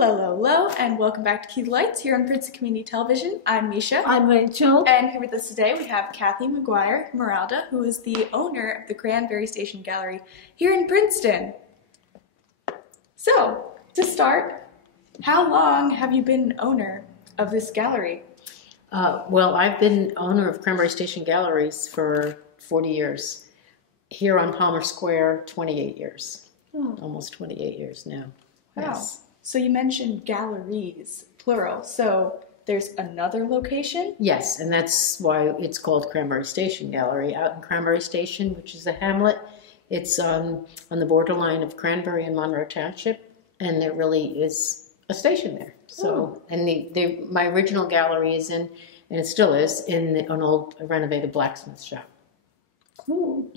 Hello, hello, and welcome back to Key Lights here on Princeton Community Television. I'm Misha. I'm Rachel. And here with us today we have Kathie Maguire Morolda, who is the owner of the Cranbury Station Gallery here in Princeton. So, to start, how long have you been owner of this gallery? Well, I've been owner of Cranbury Station Galleries for 40 years. Here on Palmer Square, 28 years. Almost 28 years now. Wow. Yes. So you mentioned galleries, plural. So there's another location? Yes, and that's why it's called Cranbury Station Gallery. Out in Cranbury Station, which is a hamlet. It's on the borderline of Cranbury and Monroe Township, and there really is a station there. So, and my original gallery is in, and it still is, in an old renovated blacksmith shop. Ooh.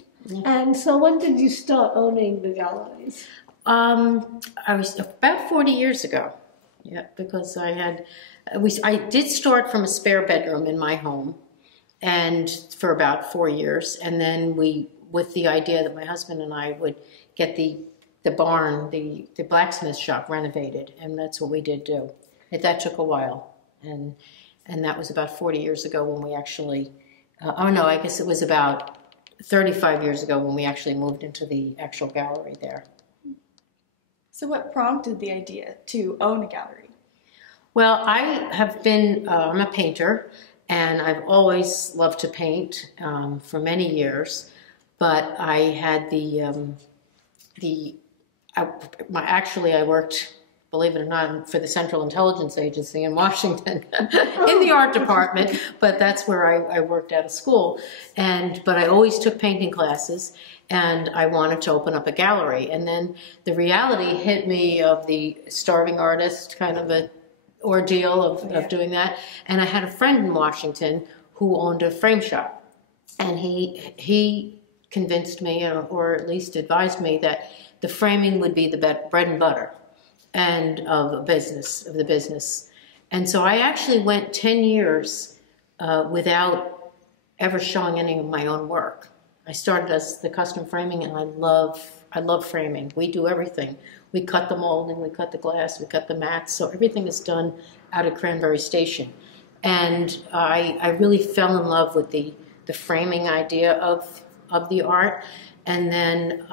And so when did you start owning the galleries? I was about 40 years ago. Yeah, because I did start from a spare bedroom in my home, and for about 4 years, and then with the idea that my husband and I would get the barn, the blacksmith shop renovated, and that's what we did do. That took a while, and that was about 40 years ago when we actually, oh no, I guess it was about 35 years ago when we actually moved into the actual gallery there. So what prompted the idea to own a gallery? Well, I have been, I'm a painter, and I've always loved to paint for many years, but I had actually I worked, believe it or not, for the Central Intelligence Agency in Washington in the art department, but that's where I worked out of school. But I always took painting classes, and I wanted to open up a gallery. And then the reality hit me of the starving artist kind of a ordeal of doing that. And I had a friend in Washington who owned a frame shop, and he convinced me, or at least advised me, that the framing would be the bread and butter and of the business. And so I actually went 10 years without ever showing any of my own work. I started as the custom framing, and I love framing. We do everything. We cut the molding, we cut the glass, we cut the mats, so everything is done out at Cranbury Station. And I really fell in love with the framing idea of the art. And then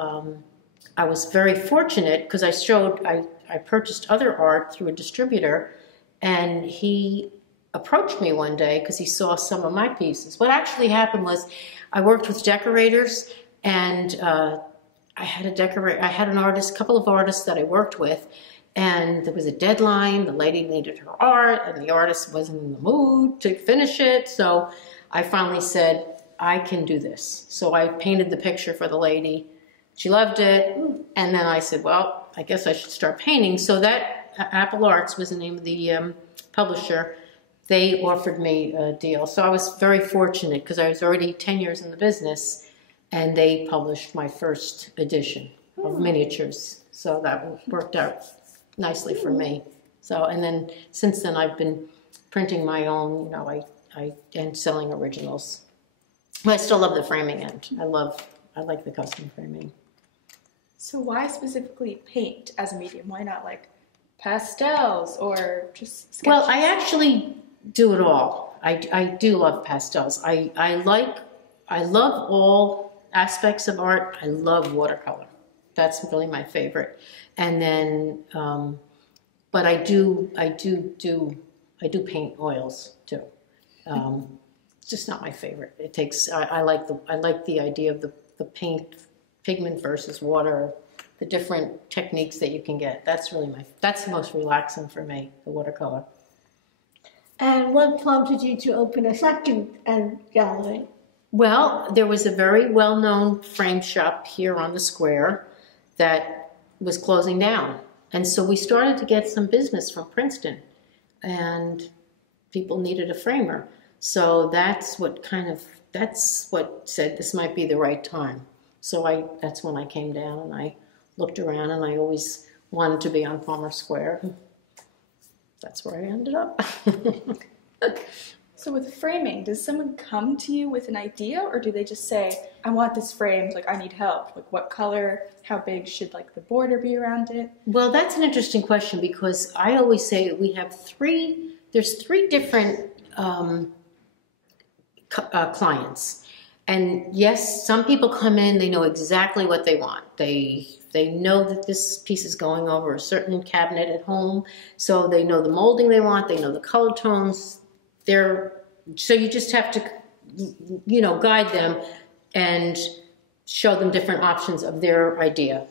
I was very fortunate because I purchased other art through a distributor, and he approached me one day because he saw some of my pieces. What actually happened was I worked with decorators, and I had a couple of artists that I worked with, and there was a deadline. The lady needed her art, and the artist wasn't in the mood to finish it. So I finally said, I can do this. So I painted the picture for the lady. She loved it, and then I said, well, I guess I should start painting. So that Apple Arts was the name of the publisher. They offered me a deal. So I was very fortunate because I was already 10 years in the business, and they published my first edition of miniatures. So that worked out nicely for me. So, and then since then I've been printing my own, and selling originals. But I still love the framing end. I like the custom framing. So why specifically paint as a medium? Why not like pastels or just sketches? Well, I actually do it all. I do love pastels. I love all aspects of art. I love watercolor. That's really my favorite. And then, but I do paint oils too. It's just not my favorite. It takes. I like the idea of the pigment versus water, the different techniques that you can get. That's the most relaxing for me, the watercolor. And what prompted you to open a second gallery? Well, there was a very well-known frame shop here on the square that was closing down. And so we started to get some business from Princeton, and people needed a framer. So that's what said this might be the right time. So that's when I came down and I looked around, and I always wanted to be on Palmer Square. That's where I ended up. So with framing, does someone come to you with an idea, or do they just say, I want this framed, like I need help? Like what color, how big should like the border be around it? Well, that's an interesting question, because I always say we have there's three different clients. And yes, some people come in, they know exactly what they want. They know that this piece is going over a certain cabinet at home, so they know the molding they want, they know the color tones. So you just have to, guide them and show them different options of their idea.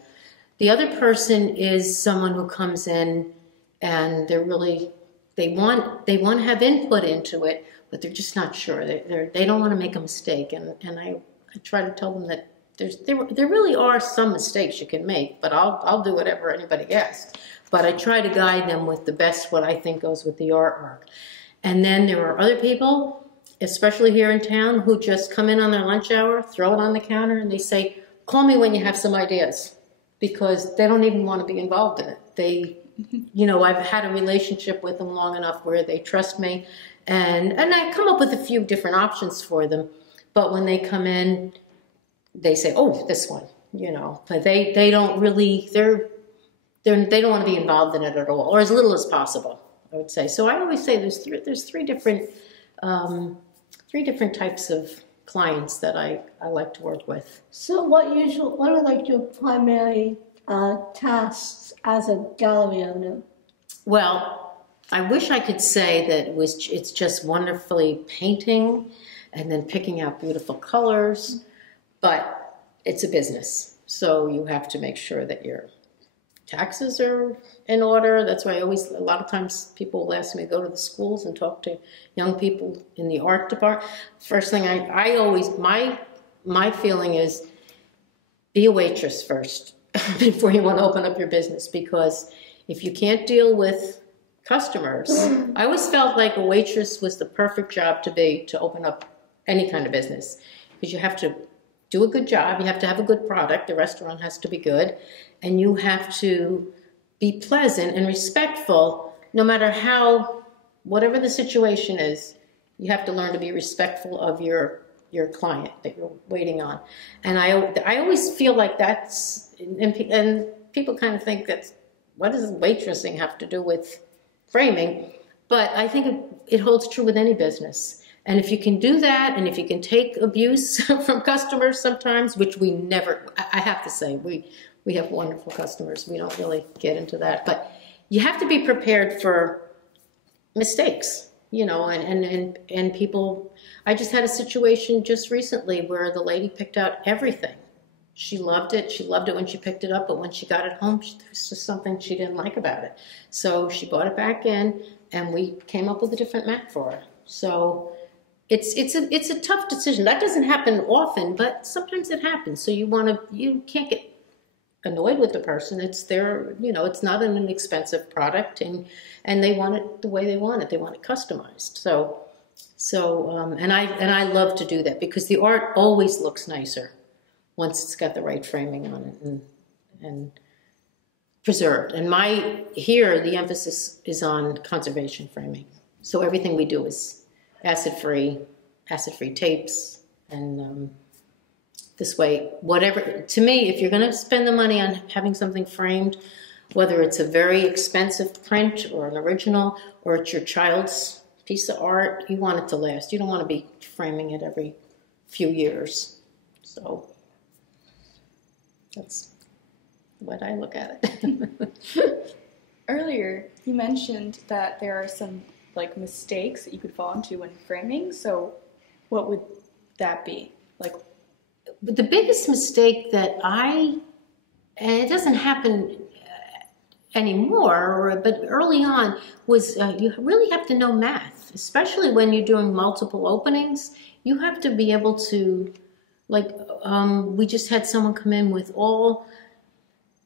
The other person is someone who comes in and they want to have input into it, but they're just not sure. They don't want to make a mistake, and I try to tell them that there really are some mistakes you can make, but I'll do whatever anybody asks. But I try to guide them with the best what I think goes with the artwork. And then there are other people, especially here in town, who just come in on their lunch hour, throw it on the counter, and they say, call me when you have some ideas, because they don't even want to be involved in it. I've had a relationship with them long enough where they trust me, and I come up with a few different options for them. But when they come in, they say, oh, this one, but they don't really, they don't want to be involved in it at all, or as little as possible, I would say. So I always say there's three different types of clients that I like to work with. So what are like your primary tasks as a gallery owner? Well, I wish I could say that it's just wonderfully painting and then picking out beautiful colors, but it's a business. So you have to make sure that your taxes are in order. That's why a lot of times people will ask me to go to the schools and talk to young people in the art department. First thing my feeling is, be a waitress first before you want to open up your business, because if you can't deal with customers, I always felt like a waitress was the perfect job to open up any kind of business, because you have to do a good job, you have to have a good product, the restaurant has to be good, and you have to be pleasant and respectful no matter whatever the situation is. You have to learn to be respectful of your client that you're waiting on. And I always feel like that's, and people kind of think that, what does waitressing have to do with framing? But I think it holds true with any business. And if you can do that, and if you can take abuse from customers sometimes, which we never, I have to say, we have wonderful customers. We don't really get into that. But you have to be prepared for mistakes, and people. I just had a situation just recently where the lady picked out everything. She loved it. She loved it when she picked it up, but when she got it home, there was just something she didn't like about it. So she brought it back in, and we came up with a different mat for her. So it's a tough decision. That doesn't happen often, but sometimes it happens. So you can't get annoyed with the person. It's it's not an inexpensive product, and they want it the way they want it. They want it customized. And I love to do that, because the art always looks nicer once it's got the right framing on it and preserved. And here the emphasis is on conservation framing. So everything we do is acid-free tapes, and this way, to me, if you're going to spend the money on having something framed, whether it's a very expensive print or an original, or it's your child's piece of art, you want it to last. You don't want to be framing it every few years. So that's what I look at it. Earlier, you mentioned that there are some mistakes that you could fall into when framing. So what would that be? The biggest mistake and it doesn't happen anymore, but early on, was you really have to know math, especially when you're doing multiple openings. You have to be able to, we just had someone come in with all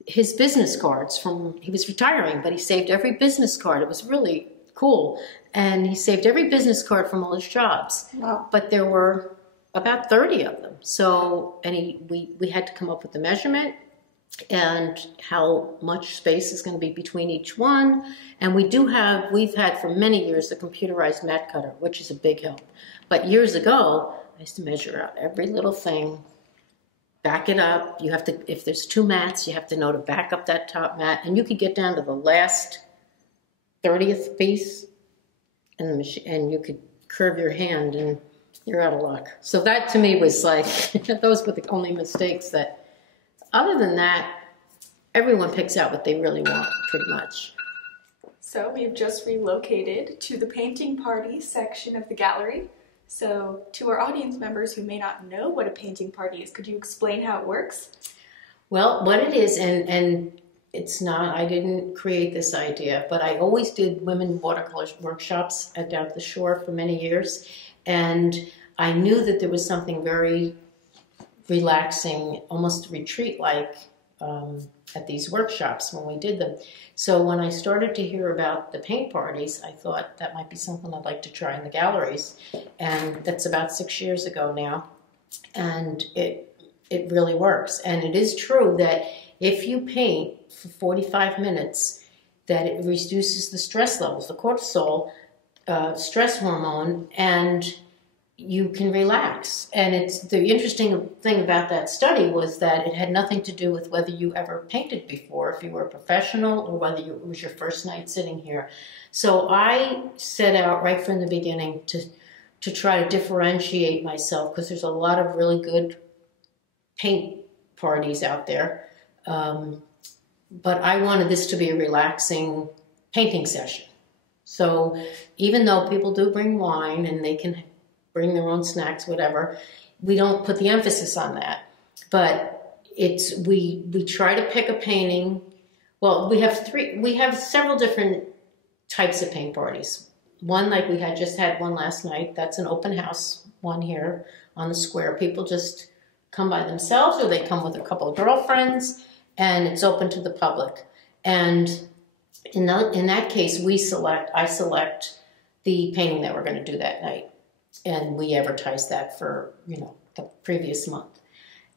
his business cards he was retiring, but he saved every business card. It was really cool. And he saved every business card from all his jobs. Wow. But there were about 30 of them. So, and we had to come up with the measurement, and how much space is going to be between each one. And we've had for many years a computerized mat cutter, which is a big help. But years ago, I used to measure out every little thing, back it up. You have to, if there's 2 mats, you have to know to back up that top mat, and you could get down to the last 30th piece, and you could curve your hand, and you're out of luck. So that to me was like, those were the only mistakes that, other than that, everyone picks out what they really want, pretty much. So we've just relocated to the painting party section of the gallery. So to our audience members who may not know what a painting party is, could you explain how it works? Well, what it is, and it's not, I didn't create this idea, but I always did women watercolor workshops down at the shore for many years. And I knew that there was something very relaxing, almost retreat-like at these workshops when we did them. So when I started to hear about the paint parties, I thought that might be something I'd like to try in the galleries. And that's about 6 years ago now. And it really works. And it is true that if you paint for 45 minutes, that it reduces the stress levels, the cortisol, stress hormone, and you can relax. And it's the interesting thing about that study was that it had nothing to do with whether you ever painted before, if you were a professional, or whether it was your first night sitting here. So I set out right from the beginning to try to differentiate myself, because there's a lot of really good paint parties out there. But I wanted this to be a relaxing painting session. So even though people do bring wine and they can bring their own snacks, whatever, we don't put the emphasis on that. But it's, we try to pick a painting. Well, we have several different types of paint parties. One, like we just had one last night, that's an open house one here on the square. People just come by themselves, or they come with a couple of girlfriends, and it's open to the public. And in that case, I select the painting that we're going to do that night. And we advertise that for, the previous month.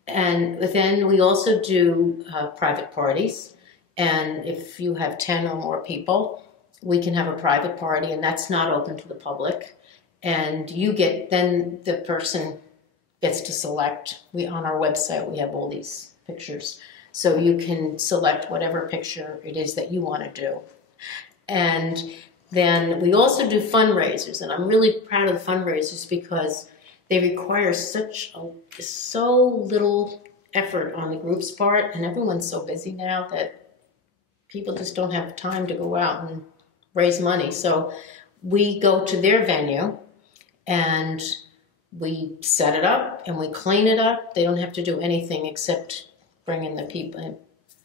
And then we also do private parties. And if you have 10 or more people, we can have a private party, and that's not open to the public. And then the person gets to select. On our website, we have all these pictures. So you can select whatever picture it is that you want to do. And then we also do fundraisers, and I'm really proud of the fundraisers because they require so little effort on the group's part, and everyone's so busy now that people just don't have time to go out and raise money. So we go to their venue and we set it up and we clean it up. They don't have to do anything except bring in the people,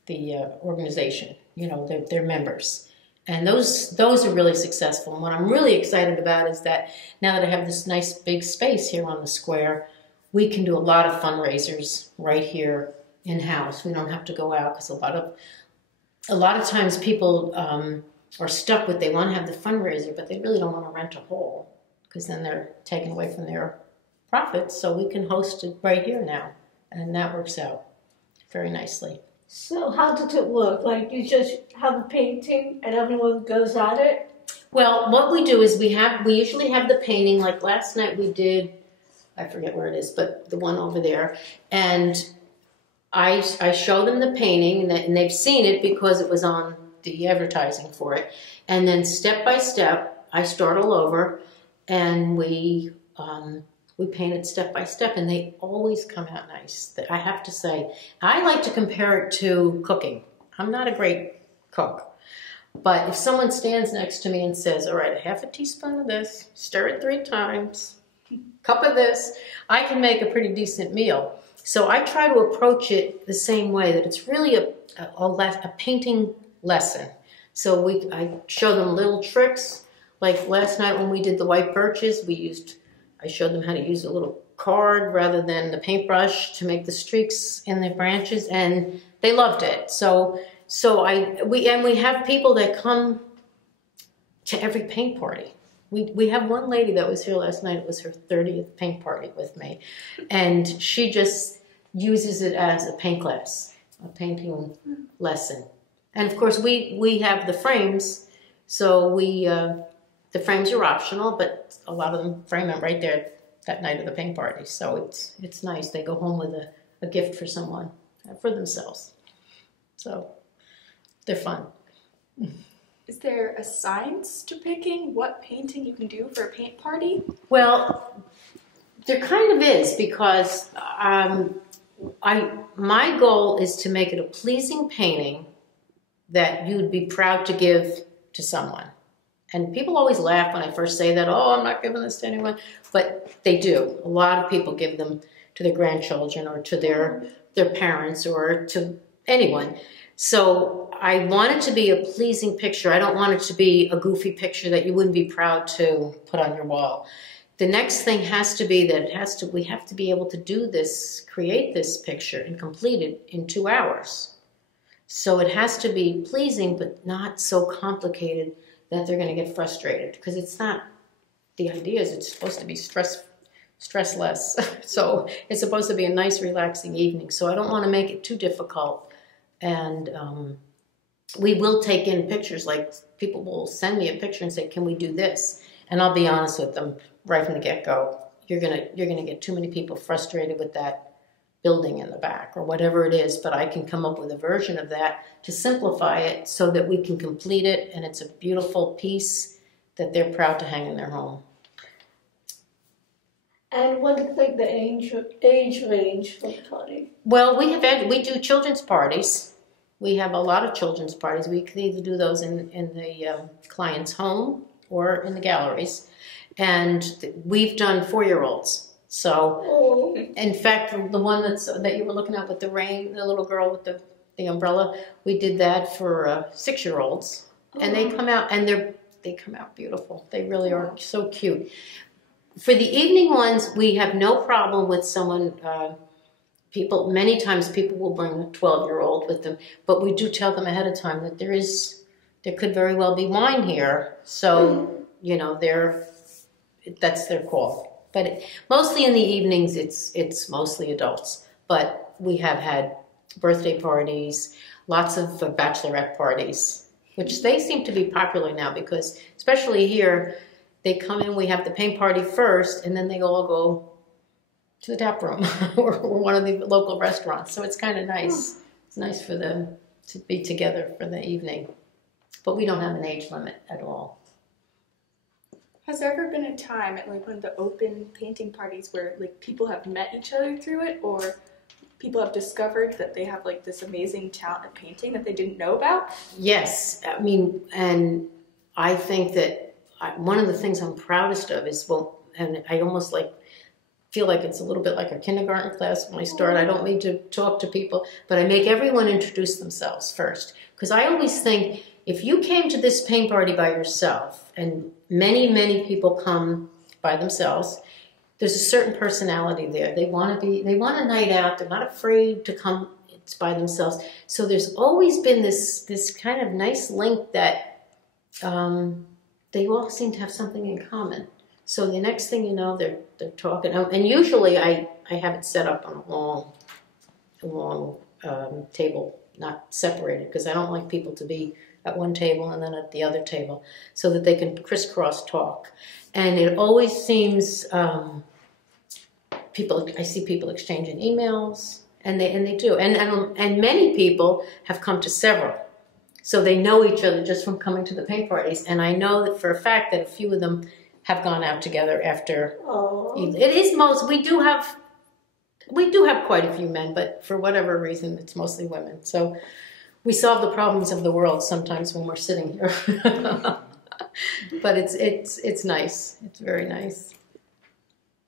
the organization, their members. And those are really successful. And what I'm really excited about is that now that I have this nice big space here on the square, we can do a lot of fundraisers right here in-house. We don't have to go out, because a lot of times people are stuck with, they want to have the fundraiser, but they really don't want to rent a hall, because then they're taken away from their profits. So we can host it right here now, and that works out very nicely. So how does it work? Like, you just have a painting and everyone goes at it? Well, what we do is we usually have the painting. Like last night we did, I forget where it is, but the one over there. And I show them the painting, and they've seen it because it was on the advertising for it. And then step by step, I start all over, and we paint it step by step, and they always come out nice. I have to say, I like to compare it to cooking. I'm not a great cook, but if someone stands next to me and says, all right, a half a teaspoon of this, stir it 3 times, cup of this, I can make a pretty decent meal. So I try to approach it the same way, that it's really a painting lesson. So I show them little tricks. Like last night when we did the white birches, I showed them how to use a little card rather than the paintbrush to make the streaks in the branches, and they loved it. So we have people that come to every paint party. We have one lady that was here last night. It was her 30th paint party with me, and she just uses it as a paint class. painting lesson. And of course, we have the frames, so the frames are optional, but a lot of them frame it right there that night of the paint party. So it's nice. They go home with a gift for someone, for themselves. So they're fun. Is there a science to picking what painting you can do for a paint party? Well, there kind of is, because my goal is to make it a pleasing painting that you'd be proud to give to someone. And people always laugh when I first say that, oh, I'm not giving this to anyone. But they do. A lot of people give them to their grandchildren or to their parents or to anyone. So I want it to be a pleasing picture. I don't want it to be a goofy picture that you wouldn't be proud to put on your wall. The next thing has to be that we have to be able to do this, create this picture and complete it in 2 hours. So it has to be pleasing, but not so complicated that they're going to get frustrated, because it's not, the idea is it's supposed to be stressless. So it's supposed to be a nice, relaxing evening. So I don't want to make it too difficult. And we will take in pictures, like people will send me a picture and say, can we do this? And I'll be honest with them right from the get-go. You're gonna get too many people frustrated with that building in the back or whatever it is, but I can come up with a version of that to simplify it so that we can complete it and it's a beautiful piece that they're proud to hang in their home. And what is like the age range for the party? Well, we do children's parties. We have a lot of children's parties. We can either do those in the client's home or in the galleries. And we've done 4-year-olds. So, in fact, the one that you were looking at with the rain, the little girl with the umbrella, we did that for 6-year-olds. And they come out, and they come out beautiful. They really are so cute. For the evening ones, we have no problem with someone, many times people will bring a 12-year-old with them, but we do tell them ahead of time that there could very well be wine here. So, that's their call. But mostly in the evenings, it's mostly adults. But we have had birthday parties, lots of bachelorette parties, which they seem to be popular now because, especially here, they come in, we have the paint party first, and then they all go to the tap room or one of the local restaurants. So it's kind of nice. It's nice for them to be together for the evening. But we don't have an age limit at all. Has there ever been a time at one of the open painting parties where people have met each other through it, or people have discovered that they have this amazing talent at painting that they didn't know about? Yes, I mean, and I think that one of the things I'm proudest of is, and I almost feel like it's a little bit like a kindergarten class when I start. I don't mean to talk to people, but I make everyone introduce themselves first. Because I always think, if you came to this paint party by yourself, and many, many people come by themselves, there's a certain personality there. They want a night out. They're not afraid to come by themselves. So there's always been this kind of nice link that they all seem to have something in common. So the next thing you know, they're talking. And usually I have it set up on a long table, not separated, because I don't like people to be at one table and then at the other table, so that they can crisscross talk. And it always seems I see people exchanging emails, and they do. And many people have come to several. So they know each other just from coming to the paint parties. And I know that for a fact that a few of them have gone out together after. It is we do have quite a few men, but for whatever reason, it's mostly women. So we solve the problems of the world sometimes when we're sitting here. But it's nice. It's very nice.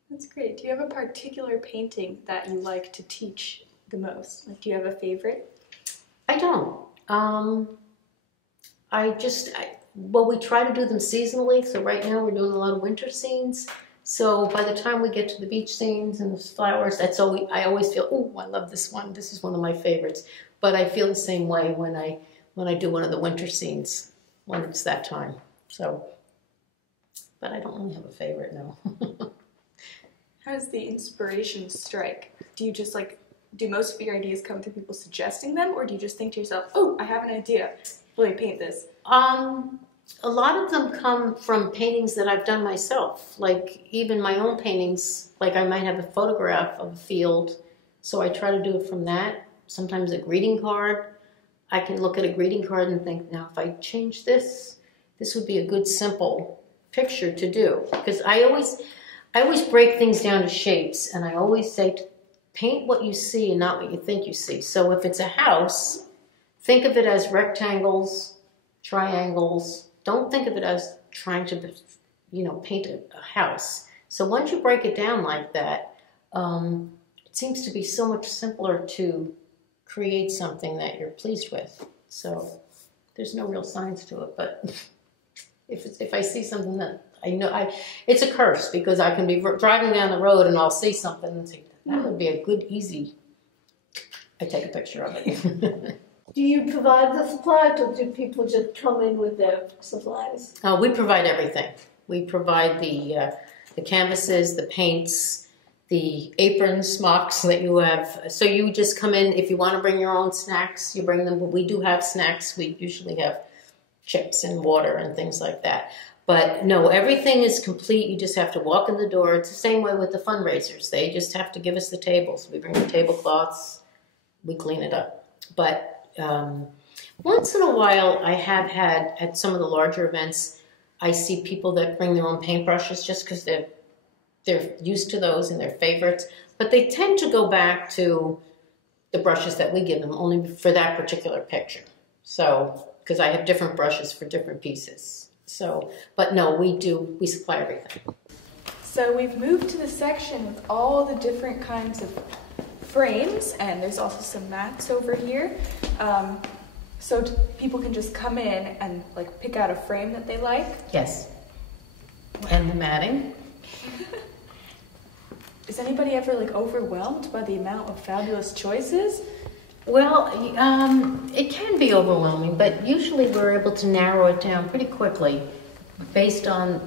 That's great. Do you have a particular painting that you like to teach the most? Do you have a favorite? I don't. We try to do them seasonally. So right now we're doing a lot of winter scenes. So by the time we get to the beach scenes and the flowers, I always feel, oh, I love this one. This is one of my favorites. But I feel the same way when I do one of the winter scenes when it's that time. So, but I don't really have a favorite now. How does the inspiration strike? Do you just do most of your ideas come through people suggesting them, or do you just think to yourself, oh, I have an idea, let me paint this? A lot of them come from paintings that I've done myself, like even my own paintings, like I might have a photograph of a field, so I try to do it from that. Sometimes a greeting card. I can look at a greeting card and think, now if I change this, this would be a good simple picture to do. Because I always break things down to shapes, and I always say, paint what you see and not what you think you see. So if it's a house, think of it as rectangles, triangles. Don't think of it as trying to, paint a house. So once you break it down like that, it seems to be so much simpler to create something that you're pleased with. So there's no real science to it, but if I see something that I know, it's a curse, because I can be driving down the road and I'll see something and think, that would be a good, easy, I take a picture of it. Do you provide the supplies, or do people just come in with their supplies? We provide everything. We provide the canvases, the paints, the aprons, smocks that you have. So you just come in. If you want to bring your own snacks, you bring them. But we do have snacks. We usually have chips and water and things like that. But no, everything is complete. You just have to walk in the door. It's the same way with the fundraisers. They just have to give us the tables. We bring the tablecloths. We clean it up. But once in a while, I have had, at some of the larger events, I see people that bring their own paintbrushes just because they're used to those and they're favorites. But they tend to go back to the brushes that we give them only for that particular picture. So, because I have different brushes for different pieces. So, but no, we supply everything. So we've moved to the section with all the different kinds of frames, and there's also some mats over here. So people can just come in and like pick out a frame that they like. Yes. And the matting. Is anybody ever like overwhelmed by the amount of fabulous choices? Well, it can be overwhelming, but usually we're able to narrow it down pretty quickly based on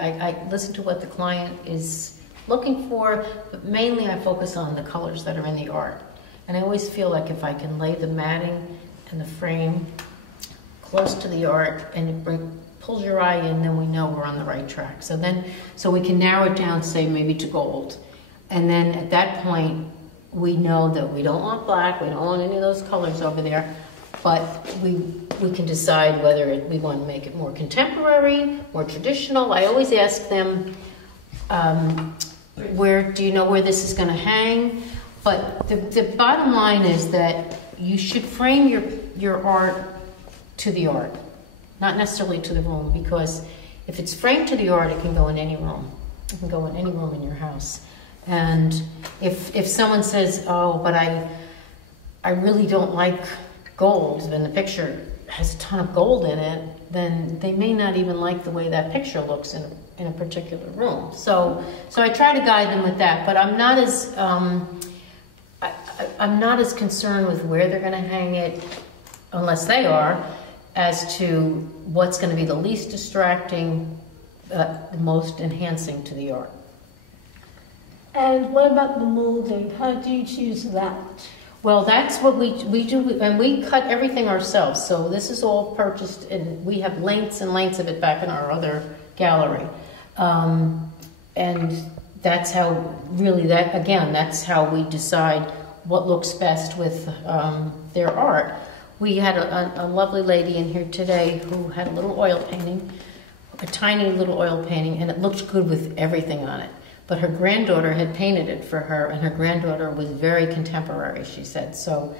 I listen to what the client is looking for, but mainly I focus on the colors that are in the art. And I always feel like if I can lay the matting and the frame close to the art and it pulls your eye in, then we know we're on the right track. So we can narrow it down, say maybe to gold. And then at that point, we know that we don't want black, we don't want any of those colors over there, but we can decide whether we want to make it more contemporary, more traditional. I always ask them, do you know where this is going to hang? But the bottom line is that you should frame your art to the art, not necessarily to the room, because if it's framed to the art, it can go in any room. It can go in any room in your house. And if someone says, oh, but I really don't like gold, and the picture has a ton of gold in it, then they may not even like the way that picture looks in a particular room. So I try to guide them with that, but I'm not as concerned with where they're going to hang it, unless they are, as to what's going to be the least distracting, the most enhancing to the art. And what about the molding? How do you choose that? Well, that's what we do, and we cut everything ourselves. So this is all purchased, and we have lengths and lengths of it back in our other gallery. And that's how, really, that's how we decide what looks best with their art. We had a lovely lady in here today who had a little oil painting, a tiny little oil painting, and it looked good with everything on it. But her granddaughter had painted it for her, and her granddaughter was very contemporary, she said. So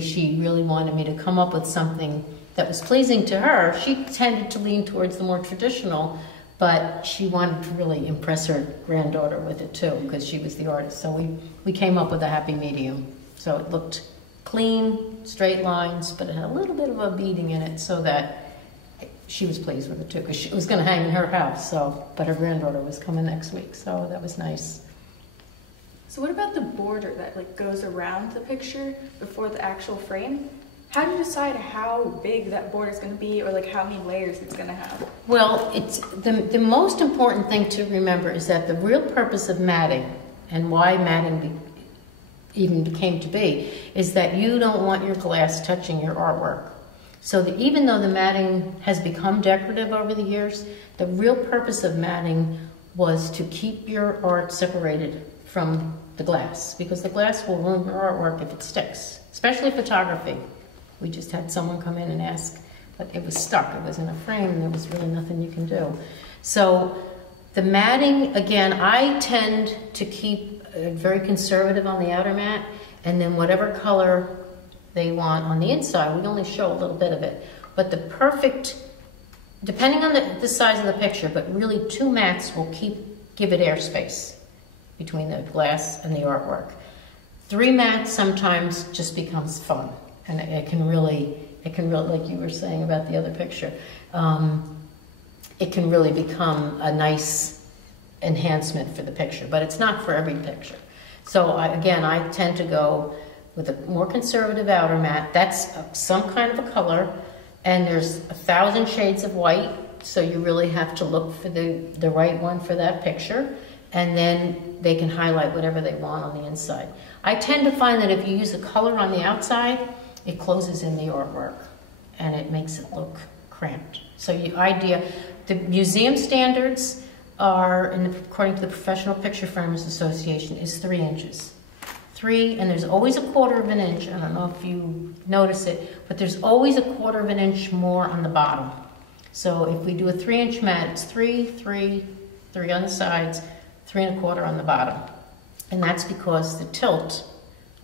she really wanted me to come up with something that was pleasing to her. She tended to lean towards the more traditional, but she wanted to really impress her granddaughter with it too, because she was the artist. So we came up with a happy medium. So it looked clean, straight lines, but it had a little bit of a beading in it, so that she was pleased with it too, because it was going to hang in her house. But her granddaughter was coming next week, so that was nice. So what about the border that goes around the picture before the actual frame? How do you decide how big that border is going to be, or how many layers it's going to have? Well, it's the most important thing to remember is that the real purpose of matting, and why matting even came to be, is that you don't want your glass touching your artwork. So that even though the matting has become decorative over the years, the real purpose of matting was to keep your art separated from the glass, because the glass will ruin your artwork if it sticks, especially photography. We just had someone come in and ask, but it was stuck. It was in a frame, and there was really nothing you can do. So the matting, again, I tend to keep very conservative on the outer mat, and then whatever color they want on the inside, we only show a little bit of it. But the perfect, depending on the size of the picture, but really 2 mats will give it airspace between the glass and the artwork. 3 mats sometimes just becomes fun, and it can really, like you were saying about the other picture, it can really become a nice enhancement for the picture, but it's not for every picture. So again, I tend to go with a more conservative outer mat. That's some kind of a color, and there's 1,000 shades of white, so you really have to look for the right one for that picture, and then they can highlight whatever they want on the inside. I tend to find that if you use a color on the outside, it closes in the artwork, and it makes it look cramped. So the museum standards are, according to the Professional Picture Framers Association, is 3 inches. 3, and there's always a 1/4 of an inch. I don't know if you notice it, but there's always a 1/4 of an inch more on the bottom. So if we do a 3-inch mat, it's 3, 3, 3 on the sides, 3 1/4 on the bottom. And that's because the tilt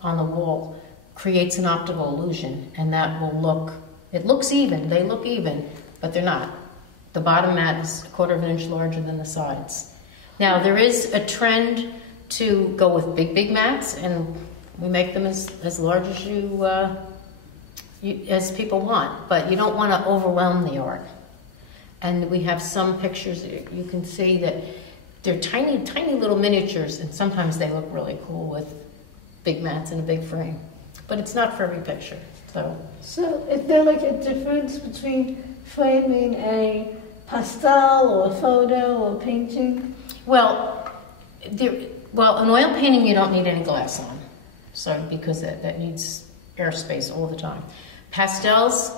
on the wall creates an optical illusion, and that will look, it looks even, they look even, but they're not. The bottom mat is a 1/4 of an inch larger than the sides. Now there is a trend to go with big mats, and we make them as large as as people want, but you don't want to overwhelm the art. And we have some pictures that you can see that they're tiny little miniatures, and sometimes they look really cool with big mats and a big frame, but it's not for every picture. So is there like a difference between framing a pastel or a photo or a painting? Well, an oil painting you don't need any glass on, so because that needs airspace all the time. Pastels,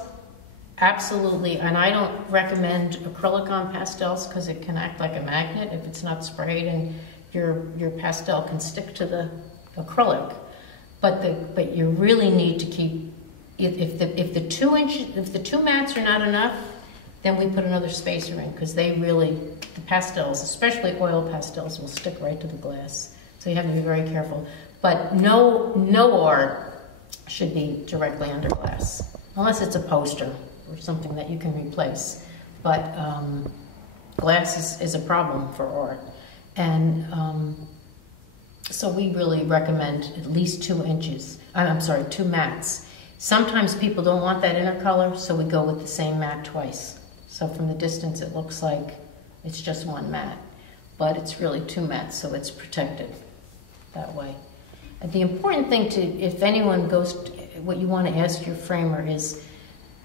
absolutely, and I don't recommend acrylic on pastels because it can act like a magnet if it's not sprayed, and your pastel can stick to the acrylic. But you really need to keep, if the 2 mats are not enough, then we put another spacer in, because the pastels, especially oil pastels, will stick right to the glass. So you have to be very careful. But no art should be directly under glass, unless it's a poster or something that you can replace. But glass is a problem for art. And so we really recommend at least 2 mats. Sometimes people don't want that inner color, so we go with the same mat twice. So from the distance, it looks like it's just 1 mat, but it's really 2 mats, so it's protected that way. And the important thing if anyone goes, what you want to ask your framer is,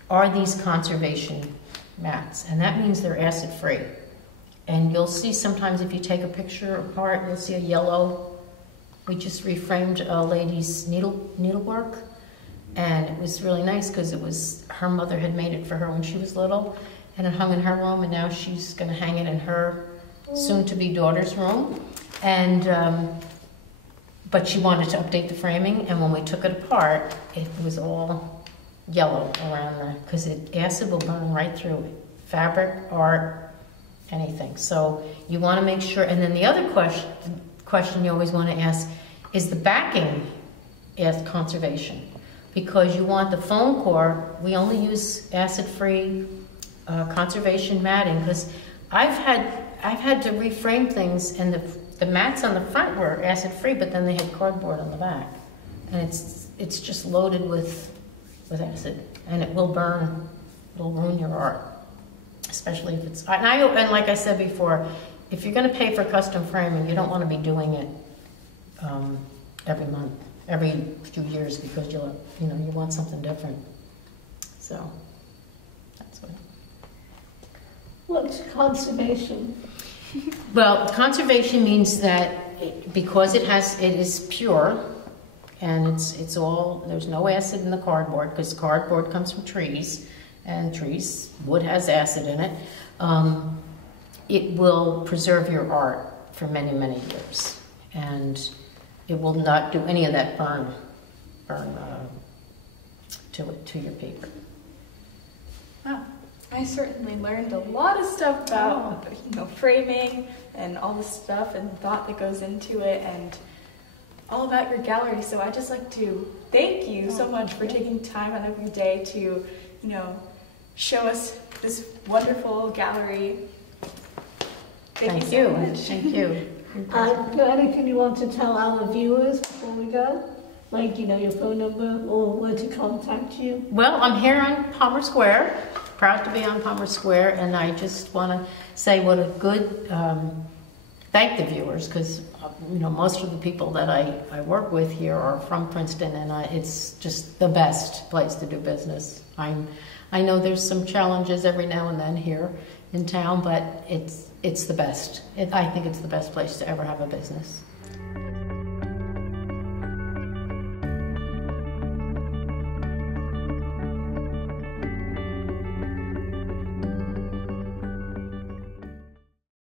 are these conservation mats? And that means they're acid-free. And you'll see sometimes if you take a picture apart, you'll see a yellow. We just reframed a lady's needlework, and it was really nice because her mother had made it for her when she was little, and it hung in her room, and now she's going to hang it in her soon-to-be daughter's room. And but she wanted to update the framing, and when we took it apart, it was all yellow around there because acid will burn right through it. Fabric, art, anything. So you want to make sure. And then the other question you always want to ask is the backing as conservation, because you want the foam core. We only use acid-free conservation matting, because I've had to reframe things, and the mats on the front were acid-free, but then they had cardboard on the back, and it's just loaded with acid, and it will burn. It'll ruin your art, especially if it's. And like I said before, if you're going to pay for custom framing, you don't want to be doing it every month, every few years, because you want something different. So that's what. What's conservation? Well, conservation means that because it is pure, and it's all, there's no acid in the cardboard, because cardboard comes from trees, and wood has acid in it. It will preserve your art for many, many years, and it will not do any of that burn to your paper. Wow. I certainly learned a lot of stuff about framing and all the stuff and thought that goes into it, and all about your gallery. So I just like to thank you so much for taking time out of your day to, show us this wonderful gallery. Thank you so much. Thank you. Anything you want to tell our viewers before we go? Like, your phone number or where to contact you? Well, I'm here on Palmer Square, proud to be on Palmer Square, and I just want to say what a good, thank the viewers, because, most of the people that I work with here are from Princeton, and it's just the best place to do business. I know there's some challenges every now and then here in town, but it's the best. I think it's the best place to ever have a business.